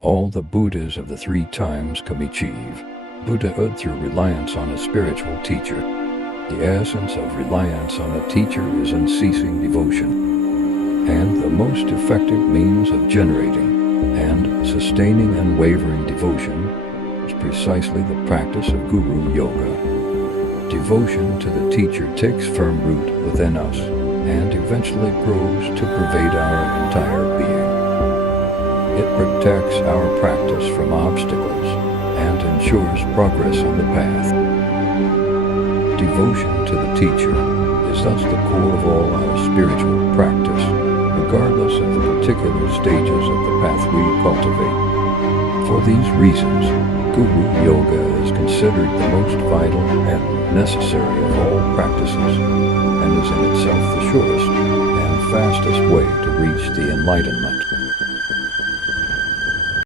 All the Buddhas of the three times comeachieve Buddhahood through reliance on a spiritual teacher. The essence of reliance on a teacher is unceasing devotion. And the most effective means of generating and sustaining unwavering devotion is precisely the practice of Guru Yoga. Devotion to the teacher takes firm root within us and eventually grows to pervade our entire being. It protects our practice from obstacles and ensures progress on the path. Devotion to the teacher is thus the core of all our spiritual practice, regardless of the particular stages of the path we cultivate. For these reasons, Guru Yoga is considered the most vital and necessary of all practices, and is in itself the surest and fastest way to reach the enlightenment.